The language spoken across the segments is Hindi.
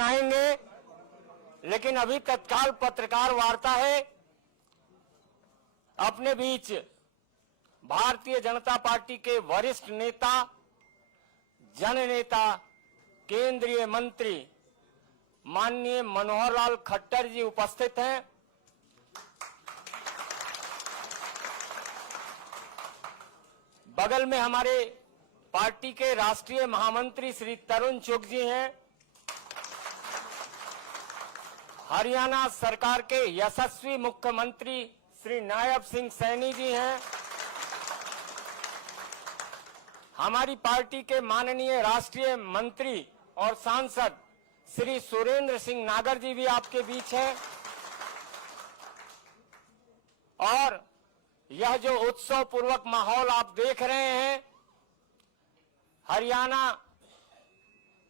सुनाएंगे, लेकिन अभी तत्काल पत्रकार वार्ता है। अपने बीच भारतीय जनता पार्टी के वरिष्ठ नेता, जननेता, केंद्रीय मंत्री माननीय मनोहर लाल खट्टर जी उपस्थित हैं। बगल में हमारे पार्टी के राष्ट्रीय महामंत्री श्री तरुण चुग जी हैं। हरियाणा सरकार के यशस्वी मुख्यमंत्री श्री नायब सिंह सैनी जी हैं। हमारी पार्टी के माननीय राष्ट्रीय मंत्री और सांसद श्री सुरेंद्र सिंह नागर जी भी आपके बीच हैं। और यह जो उत्सव पूर्वक माहौल आप देख रहे हैं, हरियाणा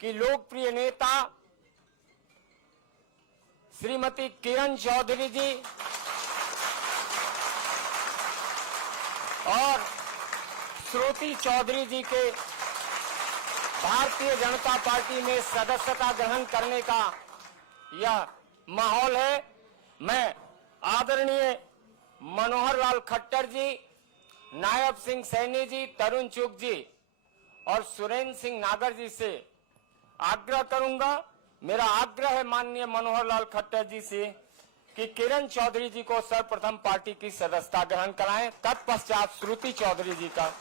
की लोकप्रिय नेता श्रीमती किरण चौधरी जी और श्रुति चौधरी जी के भारतीय जनता पार्टी में सदस्यता ग्रहण करने का यह माहौल है। मैं आदरणीय मनोहर लाल खट्टर जी, नायब सिंह सैनी जी, तरुण चुग जी और सुरेंद्र सिंह नागर जी से आग्रह करूंगा, मेरा आग्रह है माननीय मनोहर लाल खट्टर जी से कि किरण चौधरी जी को सर्वप्रथम पार्टी की सदस्यता ग्रहण कराएं, तत्पश्चात श्रुति चौधरी जी का।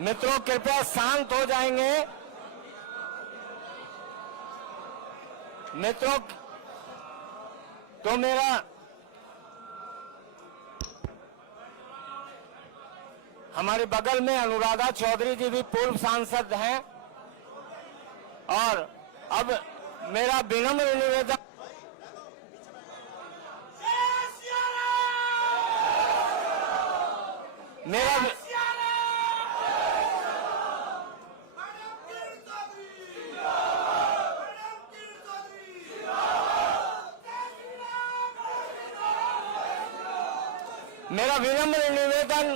मित्रों कृपया शांत हो जाएंगे। मित्रों तो मेरा हमारे बगल में अनुराधा चौधरी जी भी पूर्व सांसद हैं और अब मेरा विनम्र निवेदन मेरा विनम्र निवेदन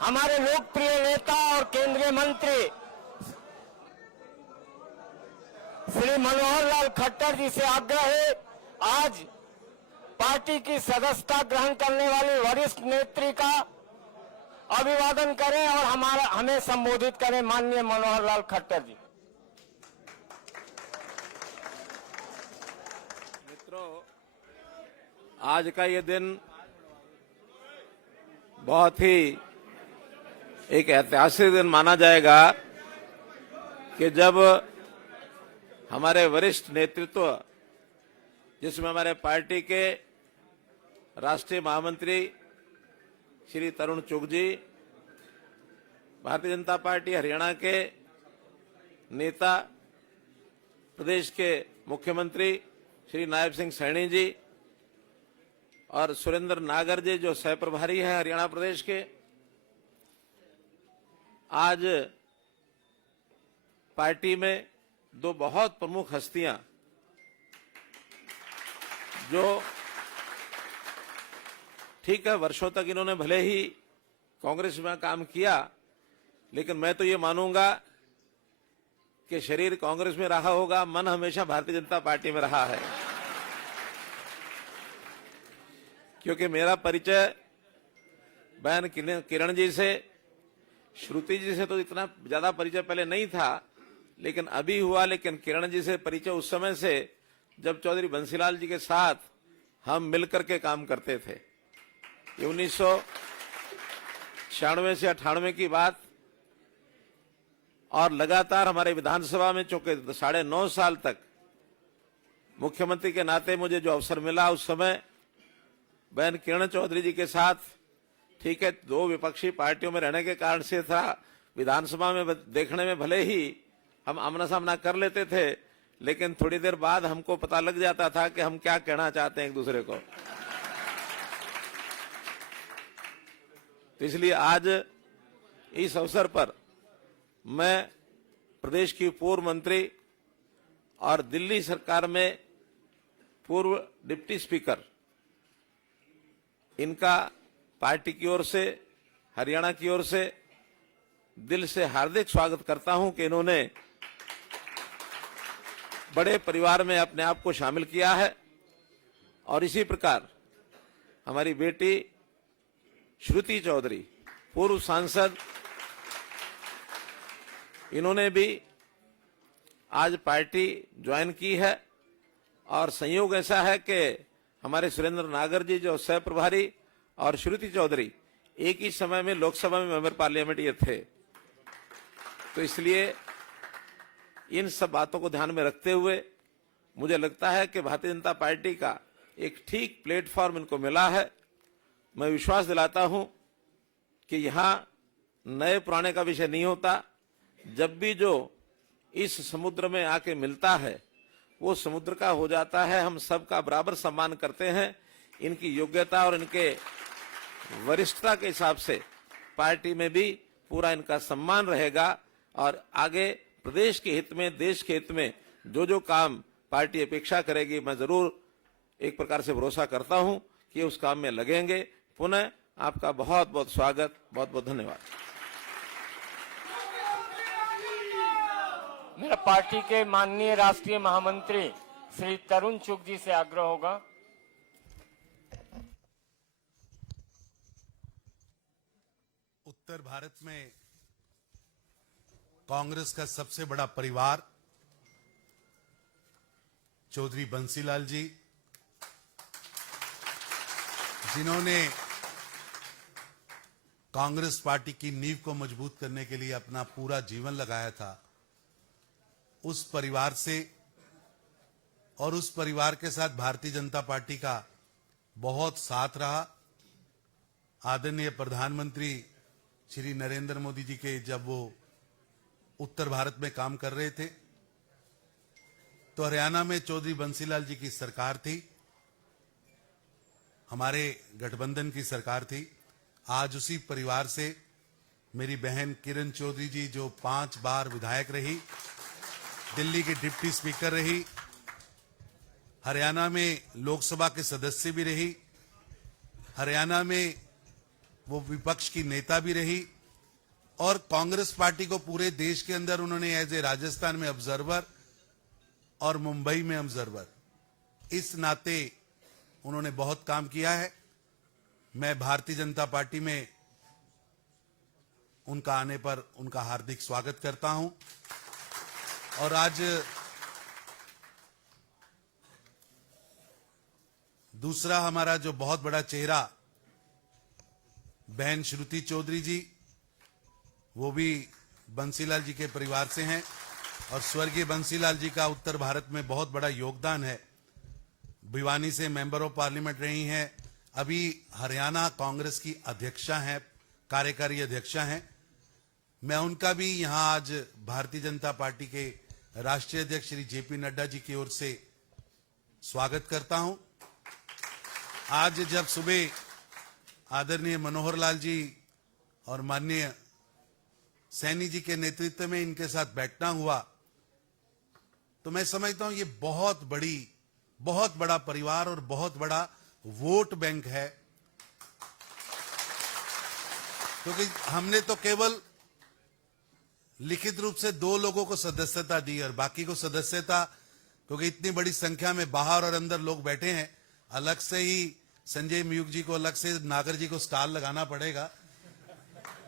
हमारे लोकप्रिय नेता और केंद्रीय मंत्री श्री मनोहर लाल खट्टर जी से आग्रह है, आज पार्टी की सदस्यता ग्रहण करने वाली वरिष्ठ नेत्री का अभिवादन करें और हमें संबोधित करें माननीय मनोहर लाल खट्टर जी। मित्रों, आज का ये दिन बहुत ही एक ऐतिहासिक दिन माना जाएगा कि जब हमारे वरिष्ठ नेतृत्व, जिसमें हमारे पार्टी के राष्ट्रीय महामंत्री श्री तरुण चुग जी, भारतीय जनता पार्टी हरियाणा के नेता, प्रदेश के मुख्यमंत्री श्री नायब सिंह सैनी जी और सुरेंद्र नागर जी जो सह प्रभारी हैं हरियाणा प्रदेश के, आज पार्टी में दो बहुत प्रमुख हस्तियां जो ठीक है वर्षों तक इन्होंने भले ही कांग्रेस में काम किया, लेकिन मैं तो ये मानूंगा कि शरीर कांग्रेस में रहा होगा, मन हमेशा भारतीय जनता पार्टी में रहा है। क्योंकि मेरा परिचय बहन किरण जी से, श्रुति जी से तो इतना ज्यादा परिचय पहले नहीं था, लेकिन अभी हुआ। लेकिन किरण जी से परिचय उस समय से जब चौधरी बंसीलाल जी के साथ हम मिलकर के काम करते थे। ये 1996 से 98 की बात, और लगातार हमारे विधानसभा में चूंकि 9.5 साल तक मुख्यमंत्री के नाते मुझे जो अवसर मिला, उस समय बहन किरण चौधरी जी के साथ, ठीक है, दो विपक्षी पार्टियों में रहने के कारण से था, विधानसभा में देखने में भले ही हम आमना सामना कर लेते थे, लेकिन थोड़ी देर बाद हमको पता लग जाता था कि हम क्या कहना चाहते हैं एक दूसरे को। तो इसलिए आज इस अवसर पर मैं प्रदेश की पूर्व मंत्री और दिल्ली सरकार में पूर्व डिप्टी स्पीकर, इनका पार्टी की ओर से, हरियाणा की ओर से दिल से हार्दिक स्वागत करता हूं कि इन्होंने बड़े परिवार में अपने आप को शामिल किया है। और इसी प्रकार हमारी बेटी श्रुति चौधरी, पूर्व सांसद, इन्होंने भी आज पार्टी ज्वाइन की है। और संयोग ऐसा है कि हमारे सुरेंद्र नागर जी जो सह प्रभारी और श्रुति चौधरी एक ही समय में लोकसभा में मेंबर पार्लियामेंट ये थे। तो इसलिए इन सब बातों को ध्यान में रखते हुए मुझे लगता है कि भारतीय जनता पार्टी का एक ठीक प्लेटफॉर्म इनको मिला है। मैं विश्वास दिलाता हूं कि यहां नए पुराने का विषय नहीं होता। जब भी जो इस समुद्र में आके मिलता है वो समुद्र का हो जाता है। हम सबका बराबर सम्मान करते हैं। इनकी योग्यता और इनके वरिष्ठता के हिसाब से पार्टी में भी पूरा इनका सम्मान रहेगा। और आगे प्रदेश के हित में, देश के हित में जो जो काम पार्टी अपेक्षा करेगी, मैं जरूर एक प्रकार से भरोसा करता हूं कि उस काम में लगेंगे। पुनः आपका बहुत बहुत स्वागत, बहुत बहुत धन्यवाद। मेरा पार्टी के माननीय राष्ट्रीय महामंत्री श्री तरुण चुग जी से आग्रह होगा। उत्तर भारत में कांग्रेस का सबसे बड़ा परिवार चौधरी बंसीलाल जी, जिन्होंने कांग्रेस पार्टी की नींव को मजबूत करने के लिए अपना पूरा जीवन लगाया था, उस परिवार से और उस परिवार के साथ भारतीय जनता पार्टी का बहुत साथ रहा। आदरणीय प्रधानमंत्री श्री नरेंद्र मोदी जी के जब वो उत्तर भारत में काम कर रहे थे तो हरियाणा में चौधरी बंसीलाल जी की सरकार थी, हमारे गठबंधन की सरकार थी। आज उसी परिवार से मेरी बहन किरण चौधरी जी जो 5 बार विधायक रही, दिल्ली की डिप्टी स्पीकर रही, हरियाणा में लोकसभा के सदस्य भी रही, हरियाणा में वो विपक्ष की नेता भी रही और कांग्रेस पार्टी को पूरे देश के अंदर उन्होंने एज ए राजस्थान में ऑब्जर्वर और मुंबई में ऑब्जर्वर, इस नाते उन्होंने बहुत काम किया है। मैं भारतीय जनता पार्टी में उनका आने पर उनका हार्दिक स्वागत करता हूं। और आज दूसरा हमारा जो बहुत बड़ा चेहरा बहन श्रुति चौधरी जी, वो भी बंसीलाल जी के परिवार से हैं और स्वर्गीय बंसीलाल जी का उत्तर भारत में बहुत बड़ा योगदान है। भिवानी से मेंबर ऑफ पार्लियामेंट रही हैं, अभी हरियाणा कांग्रेस की अध्यक्षा हैं, कार्यकारी अध्यक्षा हैं। मैं उनका भी यहां आज भारतीय जनता पार्टी के राष्ट्रीय अध्यक्ष श्री जेपी नड्डा जी की ओर से स्वागत करता हूं। आज जब सुबह आदरणीय मनोहर लाल जी और माननीय सैनी जी के नेतृत्व में इनके साथ बैठना हुआ, तो मैं समझता हूं ये बहुत बड़ा परिवार और बहुत बड़ा वोट बैंक है, क्योंकि हमने तो केवल लिखित रूप से 2 लोगों को सदस्यता दी और बाकी को सदस्यता, क्योंकि इतनी बड़ी संख्या में बाहर और अंदर लोग बैठे हैं, अलग से ही संजय मयूख जी को, अलग से नागर जी को स्टाल लगाना पड़ेगा।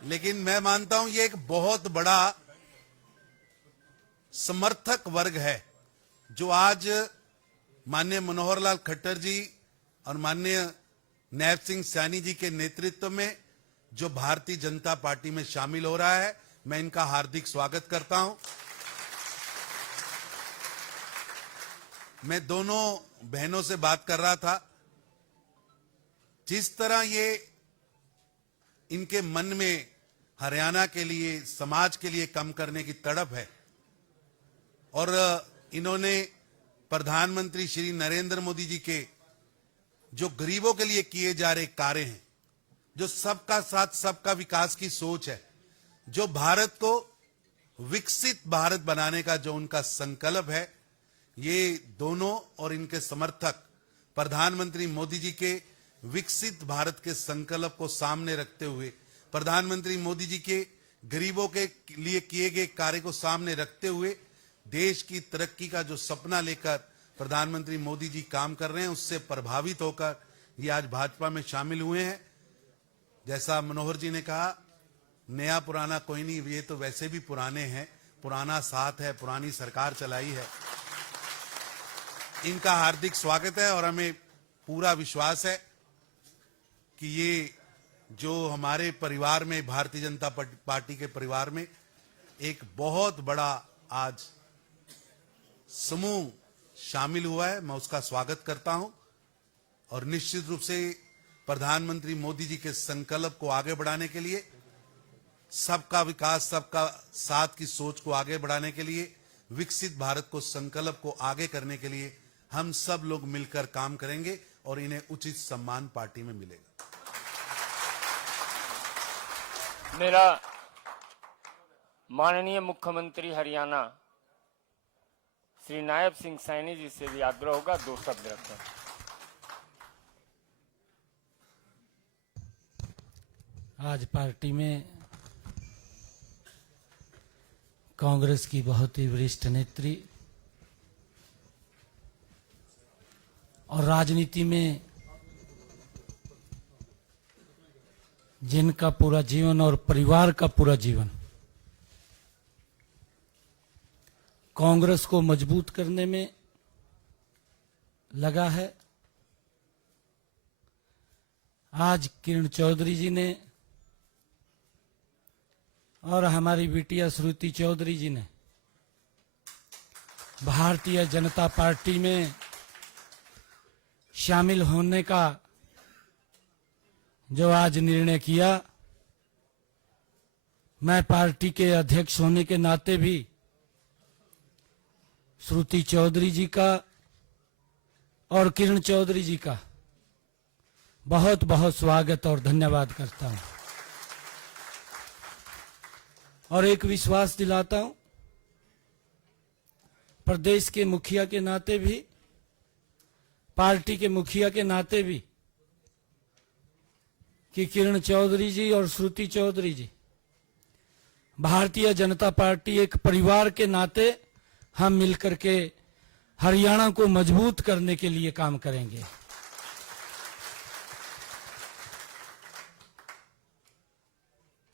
लेकिन मैं मानता हूं ये एक बहुत बड़ा समर्थक वर्ग है जो आज माननीय मनोहर लाल खट्टर जी और माननीय नायब सिंह सैनी जी के नेतृत्व में जो भारतीय जनता पार्टी में शामिल हो रहा है, मैं इनका हार्दिक स्वागत करता हूं। मैं दोनों बहनों से बात कर रहा था, जिस तरह ये इनके मन में हरियाणा के लिए, समाज के लिए काम करने की तड़प है और इन्होंने प्रधानमंत्री श्री नरेंद्र मोदी जी के जो गरीबों के लिए किए जा रहे कार्य हैं, जो सबका साथ सबका विकास की सोच है, जो भारत को विकसित भारत बनाने का जो उनका संकल्प है, ये दोनों और इनके समर्थक प्रधानमंत्री मोदी जी के विकसित भारत के संकल्प को सामने रखते हुए, प्रधानमंत्री मोदी जी के गरीबों के लिए किए गए कार्य को सामने रखते हुए देश की तरक्की का जो सपना लेकर प्रधानमंत्री मोदी जी काम कर रहे हैं, उससे प्रभावित होकर ये आज भाजपा में शामिल हुए हैं। जैसा मनोहर जी ने कहा, नया पुराना कोई नहीं, ये तो वैसे भी पुराने हैं, पुराना साथ है, पुरानी सरकार चलाई है। इनका हार्दिक स्वागत है और हमें पूरा विश्वास है कि ये जो हमारे परिवार में, भारतीय जनता पार्टी के परिवार में एक बहुत बड़ा आज समूह शामिल हुआ है, मैं उसका स्वागत करता हूं और निश्चित रूप से प्रधानमंत्री मोदी जी के संकल्प को आगे बढ़ाने के लिए, सबका विकास, सबका साथ की सोच को आगे बढ़ाने के लिए, विकसित भारत को संकल्प को आगे करने के लिए हम सब लोग मिलकर काम करेंगे और इन्हें उचित सम्मान पार्टी में मिलेगा। मेरा माननीय मुख्यमंत्री हरियाणा श्री नायब सिंह सैनी जी से भी आग्रह होगा, 2 शब्द रखें। आज पार्टी में कांग्रेस की बहुत ही वरिष्ठ नेत्री और राजनीति में जिनका पूरा जीवन और परिवार का पूरा जीवन कांग्रेस को मजबूत करने में लगा है, आज किरण चौधरी जी ने और हमारी बिटिया श्रुति चौधरी जी ने भारतीय जनता पार्टी में शामिल होने का जो आज निर्णय किया, मैं पार्टी के अध्यक्ष होने के नाते भी श्रुति चौधरी जी का और किरण चौधरी जी का बहुत बहुत स्वागत और धन्यवाद करता हूं और एक विश्वास दिलाता हूं प्रदेश के मुखिया के नाते भी, पार्टी के मुखिया के नाते भी, कि किरण चौधरी जी और श्रुति चौधरी जी, भारतीय जनता पार्टी एक परिवार के नाते हम मिलकर के हरियाणा को मजबूत करने के लिए काम करेंगे।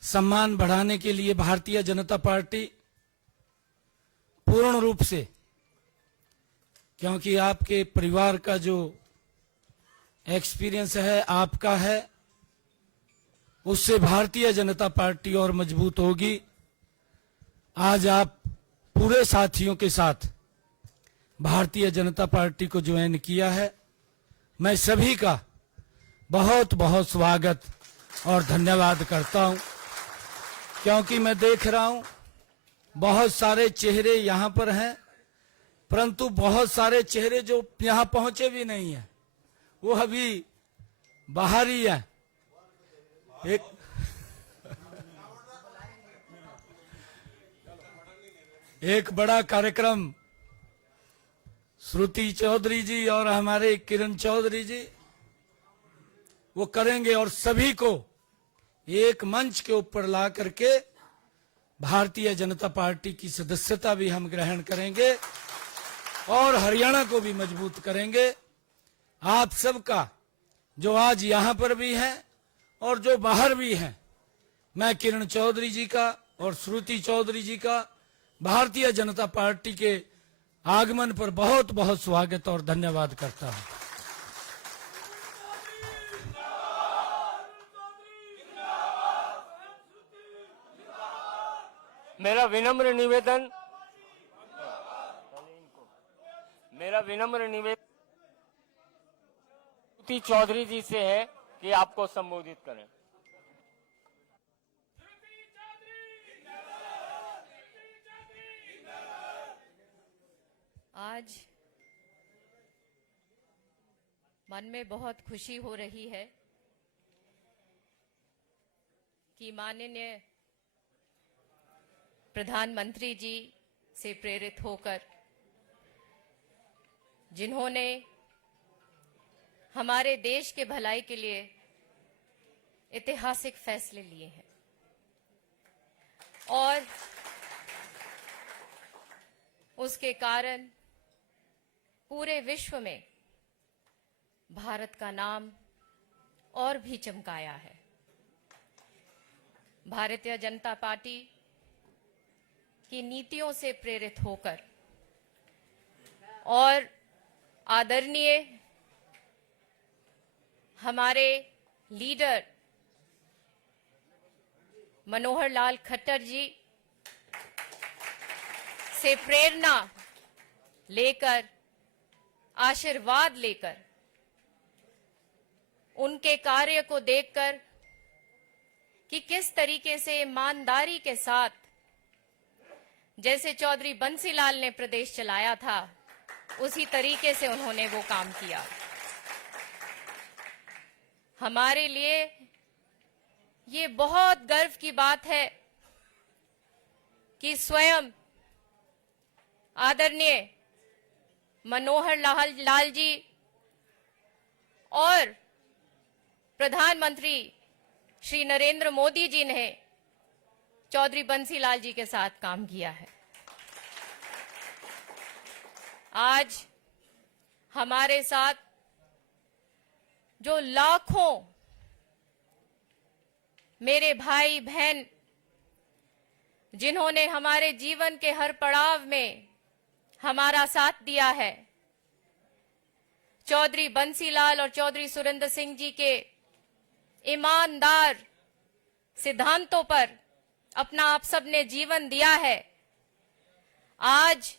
सम्मान बढ़ाने के लिए भारतीय जनता पार्टी पूर्ण रूप से, क्योंकि आपके परिवार का जो एक्सपीरियंस है, आपका है, उससे भारतीय जनता पार्टी और मजबूत होगी। आज आप पूरे साथियों के साथ भारतीय जनता पार्टी को ज्वाइन किया है। मैं सभी का बहुत बहुत स्वागत और धन्यवाद करता हूं, क्योंकि मैं देख रहा हूं बहुत सारे चेहरे यहां पर हैं, परंतु बहुत सारे चेहरे जो यहां पहुंचे भी नहीं हैं, वो अभी बाहर ही है। एक बड़ा कार्यक्रम श्रुति चौधरी जी और हमारे किरण चौधरी जी वो करेंगे और सभी को एक मंच के ऊपर ला करके भारतीय जनता पार्टी की सदस्यता भी हम ग्रहण करेंगे और हरियाणा को भी मजबूत करेंगे। आप सबका जो आज यहां पर भी है और जो बाहर भी है, मैं किरण चौधरी जी का और श्रुति चौधरी जी का भारतीय जनता पार्टी के आगमन पर बहुत बहुत स्वागत और धन्यवाद करता हूं। मेरा विनम्र निवेदन श्रुति चौधरी जी से है कि आपको संबोधित करें। आज मन में बहुत खुशी हो रही है कि माननीय प्रधानमंत्री जी से प्रेरित होकर, जिन्होंने हमारे देश के भलाई के लिए ऐतिहासिक फैसले लिए हैं और उसके कारण पूरे विश्व में भारत का नाम और भी चमकाया है। भारतीय जनता पार्टी की नीतियों से प्रेरित होकर और आदरणीय हमारे लीडर मनोहर लाल खट्टर जी से प्रेरणा लेकर, आशीर्वाद लेकर, उनके कार्य को देखकर कि किस तरीके से ईमानदारी के साथ, जैसे चौधरी बंसीलाल ने प्रदेश चलाया था, उसी तरीके से उन्होंने वो काम किया। हमारे लिए ये बहुत गर्व की बात है कि स्वयं आदरणीय मनोहर लाल जी और प्रधानमंत्री श्री नरेंद्र मोदी जी ने चौधरी बंसीलाल जी के साथ काम किया है। आज हमारे साथ जो लाखों मेरे भाई बहन, जिन्होंने हमारे जीवन के हर पड़ाव में हमारा साथ दिया है, चौधरी बंसीलाल और चौधरी सुरेंद्र सिंह जी के ईमानदार सिद्धांतों पर अपना आप सबने जीवन दिया है। आज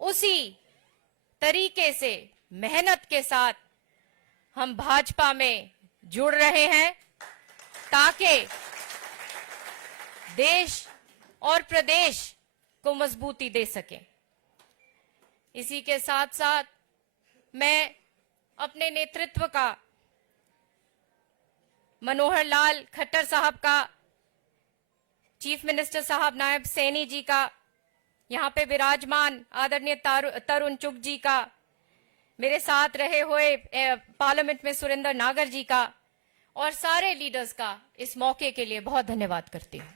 उसी तरीके से मेहनत के साथ हम भाजपा में जुड़ रहे हैं ताकि देश और प्रदेश को मजबूती दे सकें। इसी के साथ साथ मैं अपने नेतृत्व का, मनोहर लाल खट्टर साहब का, चीफ मिनिस्टर साहब नायब सैनी जी का, यहाँ पे विराजमान आदरणीय तरुण चुग जी का, मेरे साथ रहे हुए पार्लियामेंट में सुरेंद्र नागर जी का और सारे लीडर्स का इस मौके के लिए बहुत धन्यवाद करती हूँ।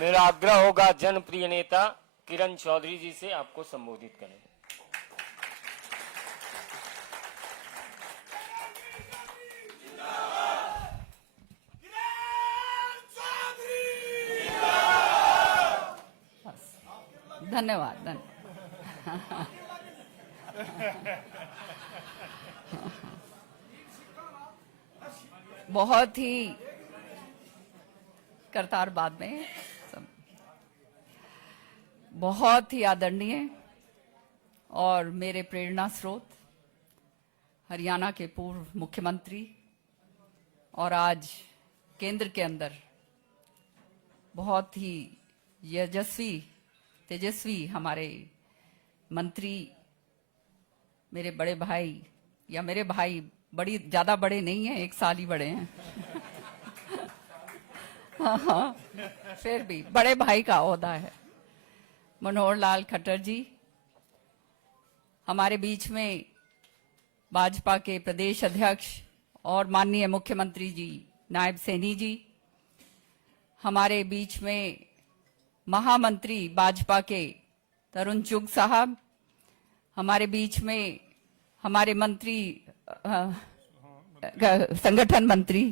मेरा आग्रह होगा जनप्रिय नेता किरण चौधरी जी से आपको संबोधित करें। धन्यवाद धन्यवाद। बहुत ही करतार बाद में सब बहुत ही आदरणीय और मेरे प्रेरणा स्रोत हरियाणा के पूर्व मुख्यमंत्री और आज केंद्र के अंदर बहुत ही तेजस्वी हमारे मंत्री, मेरे बड़े भाई, या मेरे भाई बड़ी ज्यादा बड़े नहीं हैं, 1 साल ही बड़े हैं। हाँ, फिर भी बड़े भाई का ओहदा है। मनोहर लाल खट्टर जी, हमारे बीच में भाजपा के प्रदेश अध्यक्ष और माननीय मुख्यमंत्री जी नायब सैनी जी, हमारे बीच में महामंत्री भाजपा के तरुण चुग साहब, हमारे बीच में हमारे मंत्री संगठन मंत्री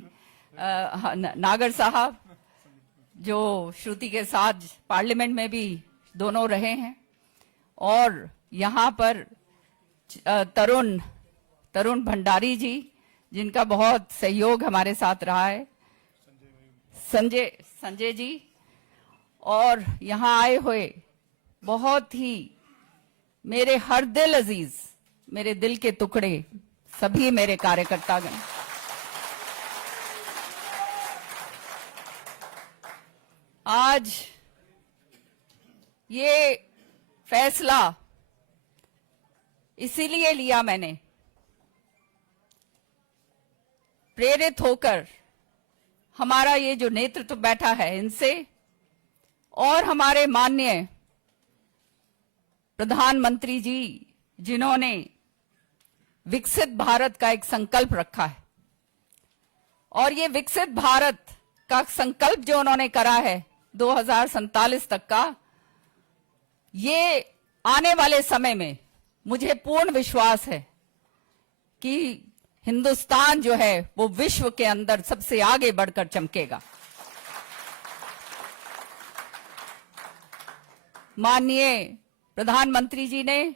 नागर साहब, जो श्रुति के साथ पार्लियामेंट में भी दोनों रहे हैं, और यहाँ पर तरुण भंडारी जी, जिनका बहुत सहयोग हमारे साथ रहा है, संजय जी, और यहाँ आए हुए बहुत ही मेरे हर दिल अजीज, मेरे दिल के टुकड़े सभी मेरे कार्यकर्तागण, आज ये फैसला इसीलिए लिया मैंने, प्रेरित होकर हमारा ये जो नेतृत्व बैठा है इनसे, और हमारे माननीय प्रधानमंत्री जी, जिन्होंने विकसित भारत का एक संकल्प रखा है, और ये विकसित भारत का संकल्प जो उन्होंने करा है 2047 तक का, ये आने वाले समय में मुझे पूर्ण विश्वास है कि हिंदुस्तान जो है वो विश्व के अंदर सबसे आगे बढ़कर चमकेगा। माननीय प्रधानमंत्री जी ने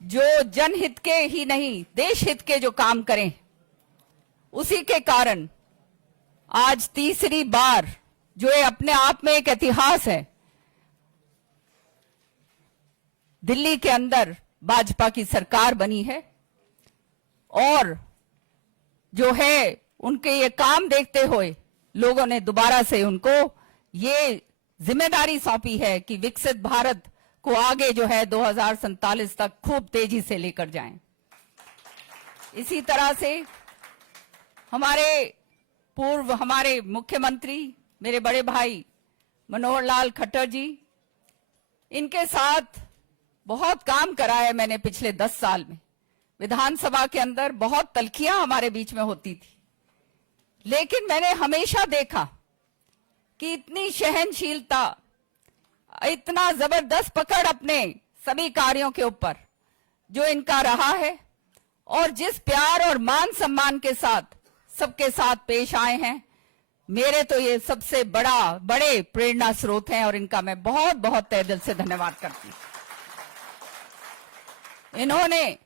जो जनहित के ही नहीं देश हित के जो काम करें, उसी के कारण आज तीसरी बार, जो ये अपने आप में एक इतिहास है, दिल्ली के अंदर भाजपा की सरकार बनी है, और जो है उनके ये काम देखते हुए लोगों ने दोबारा से उनको ये जिम्मेदारी सौंपी है कि विकसित भारत को आगे जो है 2047 तक खूब तेजी से लेकर जाएं। इसी तरह से हमारे मुख्यमंत्री, मेरे बड़े भाई मनोहर लाल खट्टर जी, इनके साथ बहुत काम करा है मैंने पिछले 10 साल में। विधानसभा के अंदर बहुत तल्खियां हमारे बीच में होती थी, लेकिन मैंने हमेशा देखा कि इतनी सहनशीलता, इतना जबरदस्त पकड़ अपने सभी कार्यों के ऊपर जो इनका रहा है, और जिस प्यार और मान सम्मान के साथ सबके साथ पेश आए हैं, मेरे तो ये सबसे बड़े प्रेरणा स्रोत हैं, और इनका मैं बहुत बहुत तहे दिल से धन्यवाद करती हूं। इन्होंने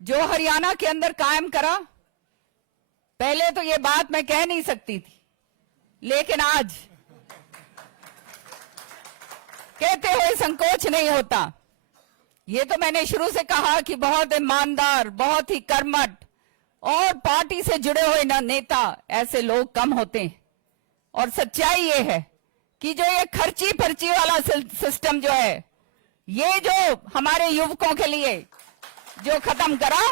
जो हरियाणा के अंदर कायम करा, पहले तो ये बात मैं कह नहीं सकती थी, लेकिन आज कहते हुए संकोच नहीं होता। ये तो मैंने शुरू से कहा कि बहुत ईमानदार, बहुत ही कर्मठ और पार्टी से जुड़े हुए नेता, ऐसे लोग कम होते हैं। और सच्चाई ये है कि जो ये खर्ची पर्ची वाला सिस्टम जो है, ये जो हमारे युवकों के लिए जो खत्म करा,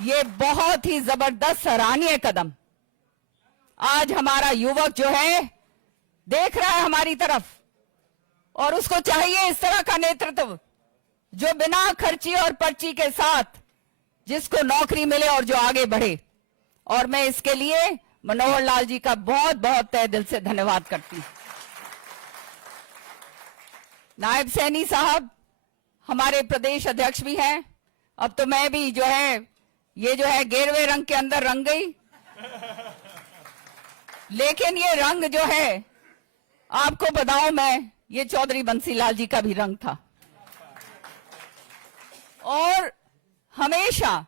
ये बहुत ही जबरदस्त सराहनीय कदम। आज हमारा युवक जो है देख रहा है हमारी तरफ, और उसको चाहिए इस तरह का नेतृत्व जो बिना खर्ची और पर्ची के साथ जिसको नौकरी मिले और जो आगे बढ़े। और मैं इसके लिए मनोहर लाल जी का बहुत बहुत तहे दिल से धन्यवाद करती हूं। नायब सैनी साहब हमारे प्रदेश अध्यक्ष भी हैं। अब तो मैं भी जो है ये जो है गेरवे रंग के अंदर रंग गई, लेकिन ये रंग जो है आपको बताऊं मैं ये चौधरी बंसीलाल जी का भी रंग था। और हमेशा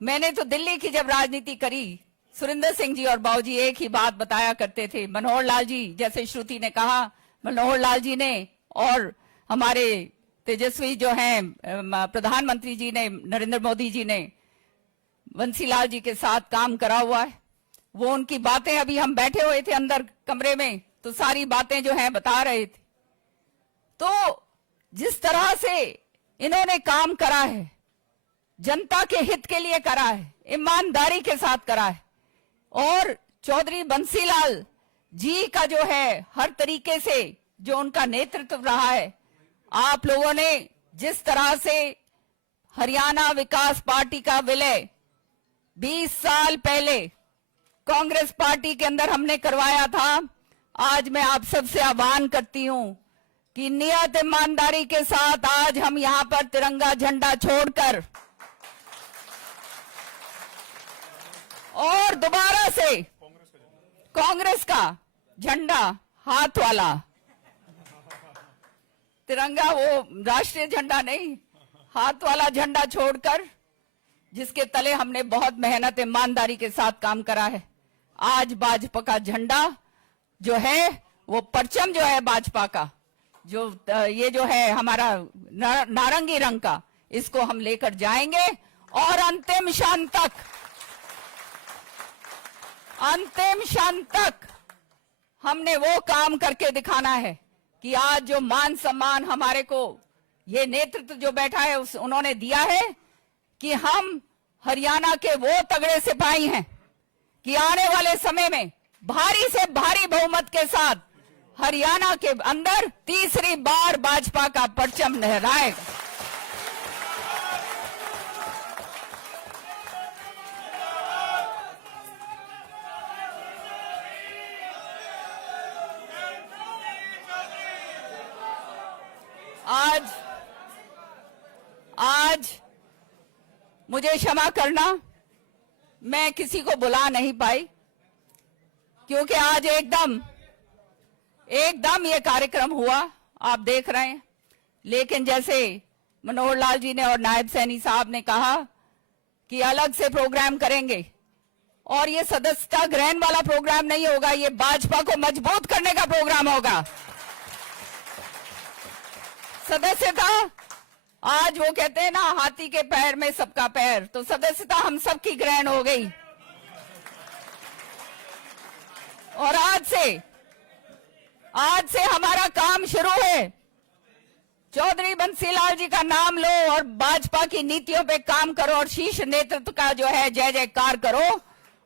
मैंने तो दिल्ली की जब राजनीति करी, सुरिंदर सिंह जी और बाबूजी एक ही बात बताया करते थे। मनोहर लाल जी, जैसे श्रुति ने कहा, मनोहर लाल जी ने और हमारे तेजस्वी जो हैं प्रधानमंत्री जी ने, नरेंद्र मोदी जी ने बंसीलाल जी के साथ काम करा हुआ है। वो उनकी बातें, अभी हम बैठे हुए थे अंदर कमरे में तो सारी बातें जो हैं बता रहे थे। तो जिस तरह से इन्होंने काम करा है, जनता के हित के लिए करा है, ईमानदारी के साथ करा है, और चौधरी बंसीलाल जी का जो है हर तरीके से जो उनका नेतृत्व रहा है, आप लोगों ने जिस तरह से हरियाणा विकास पार्टी का विलय 20 साल पहले कांग्रेस पार्टी के अंदर हमने करवाया था, आज मैं आप सबसे आह्वान करती हूं कि नियत ईमानदारी के साथ आज हम यहां पर तिरंगा झंडा छोड़कर और दोबारा से कांग्रेस का झंडा, हाथ वाला तिरंगा, वो राष्ट्रीय झंडा नहीं, हाथ वाला झंडा छोड़कर, जिसके तले हमने बहुत मेहनत ईमानदारी के साथ काम करा है, आज भाजपा का झंडा जो है, वो परचम जो है भाजपा का, जो ये जो है हमारा नारंगी रंग का, इसको हम लेकर जाएंगे और अंतिम क्षण तक हमने वो काम करके दिखाना है कि आज जो मान सम्मान हमारे को ये नेतृत्व जो बैठा है उन्होंने दिया है, कि हम हरियाणा के वो तगड़े सिपाही हैं कि आने वाले समय में भारी से भारी बहुमत के साथ हरियाणा के अंदर तीसरी बार भाजपा का परचम लहराएगा। आज मुझे क्षमा करना, मैं किसी को बुला नहीं पाई, क्योंकि आज एकदम ये कार्यक्रम हुआ, आप देख रहे हैं। लेकिन जैसे मनोहर लाल जी ने और नायब सैनी साहब ने कहा कि अलग से प्रोग्राम करेंगे, और ये सदस्यता ग्रहण वाला प्रोग्राम नहीं होगा, ये भाजपा को मजबूत करने का प्रोग्राम होगा। सदस्यता, आज वो कहते हैं ना, हाथी के पैर में सबका पैर, तो सदस्यता हम सबकी ग्रहण हो गई। और आज से हमारा काम शुरू है। चौधरी बंसीलाल जी का नाम लो और भाजपा की नीतियों पे काम करो और शीर्ष नेतृत्व का जो है जय जयकार करो।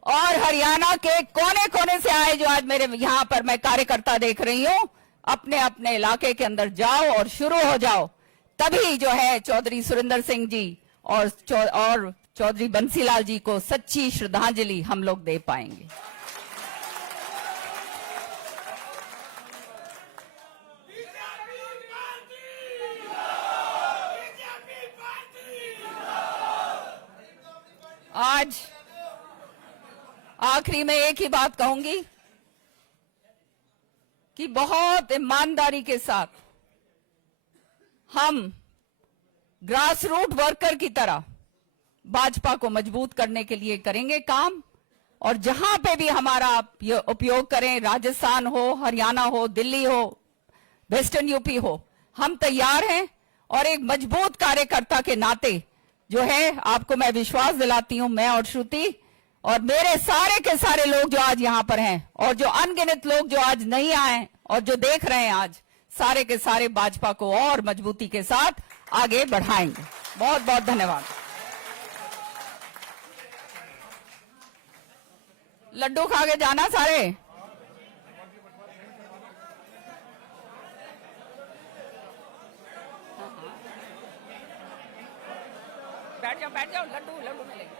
और हरियाणा के कोने कोने से आए जो आज मेरे यहाँ पर मैं कार्यकर्ता देख रही हूँ, अपने अपने इलाके के अंदर जाओ और शुरू हो जाओ, तभी जो है चौधरी सुरिंदर सिंह जी और चौधरी बंसीलाल जी को सच्ची श्रद्धांजलि हम लोग दे पाएंगे। आज आखिरी में एक ही बात कहूंगी कि बहुत ईमानदारी के साथ हम ग्रास रूट वर्कर की तरह भाजपा को मजबूत करने के लिए करेंगे काम। और जहां पे भी हमारा उपयोग करें, राजस्थान हो, हरियाणा हो, दिल्ली हो, वेस्टर्न यूपी हो, हम तैयार हैं। और एक मजबूत कार्यकर्ता के नाते जो है आपको मैं विश्वास दिलाती हूं, मैं और श्रुति और मेरे सारे के सारे लोग जो आज यहां पर हैं और जो अनगिनत लोग जो आज नहीं आए और जो देख रहे हैं, आज सारे के सारे भाजपा को और मजबूती के साथ आगे बढ़ाएंगे। बहुत बहुत धन्यवाद। लड्डू खा के जाना सारे। बैठ जाओ लड्डू मिलेंगे।